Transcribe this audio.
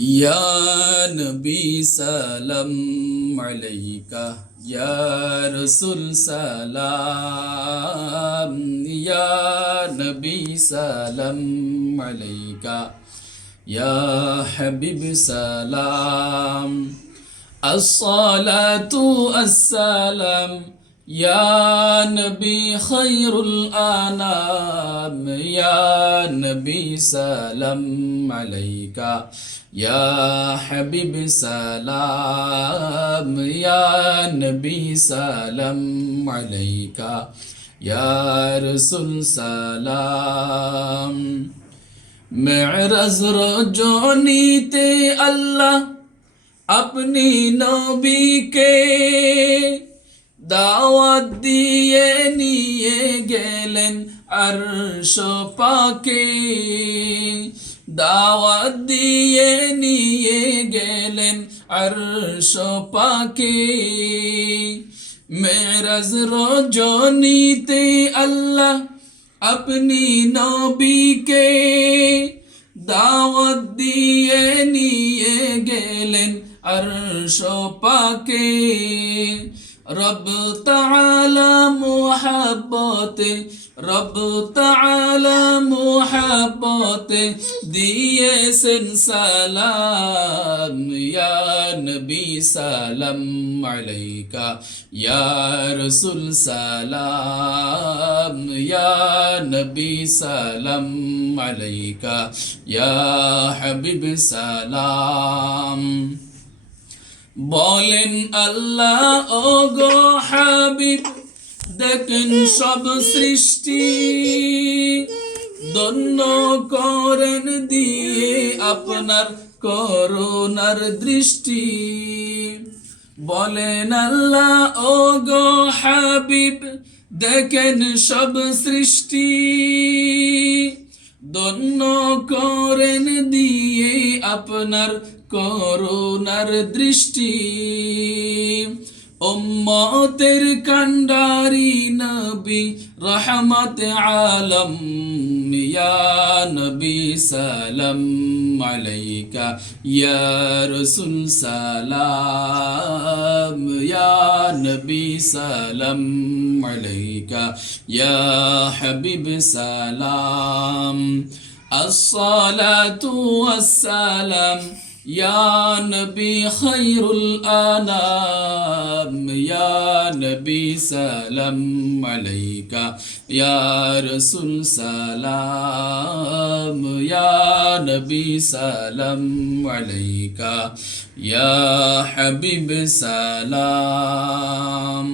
ইয়া নবী সালাম আলাইকা, ইয়া রাসূল সালাম, ইয়া নবী সালাম আলাইকা, ইয়া হাবিব সালাম। আসসালাতু আসসালাম ইয়া নবী খায়রুল আনাম, ইয়া নবী সালাম আলাইকা, ইয়া হাবিব সালাম, ইয়া নবী সালাম আলাইকা, ইয়া রাসূল সালাম। মেরাজ রজনীতে আল্লাহ আপনি নবীকে দাওয়াত দিয়ে নিয়ে গেলেন আরশ পাকে, দাওয়াত দিয়ে নিয়ে গেলেন আরশ পাকে। মেরাজ রজনীতে আল্লাহ আপনি নবীকে দাওয়াত দিয়ে নিয়ে গেলেন আরশ পাকে। রব তাআলা মুহাব্বতে, রব তাআলা মুহাব্বতে দিয়েছেন সালাম, ইয়া নবী সালাম আলাইকা, ইয়া রাসূল সালাম, ইয়া নবী সালাম আলাইকা, ইয়া হাবিব সালাম। বলেন আল্লাহ ও গো হাবিব, দেখেন সব সৃষ্টি ধন্য করেন দিয়ে আপনার করুণার দৃষ্টি। বলেন আল্লাহ ও গো হাবিব, দেখেন সব সৃষ্টি ধন্য করেন দিয়ে আপনার করুণার দৃষ্টি। উম্মতের কান্ডারি নবী রহমত আলম, ইয়া নবী সালাম আলাইকা, ইয়া রাসূল সালাম, ইয়া নবী সালাম আলাইকা, ইয়া হাবিব সালাম। আসসালাতু ওয়াসসালাম ইয়া নবী খায়রুল আনাম, ইয়া নবী সালাম আলাইকা, ইয়া রাসূল সালাম, ইয়া নবী সালাম আলাইকা, ইয়া হাবিব সালাম।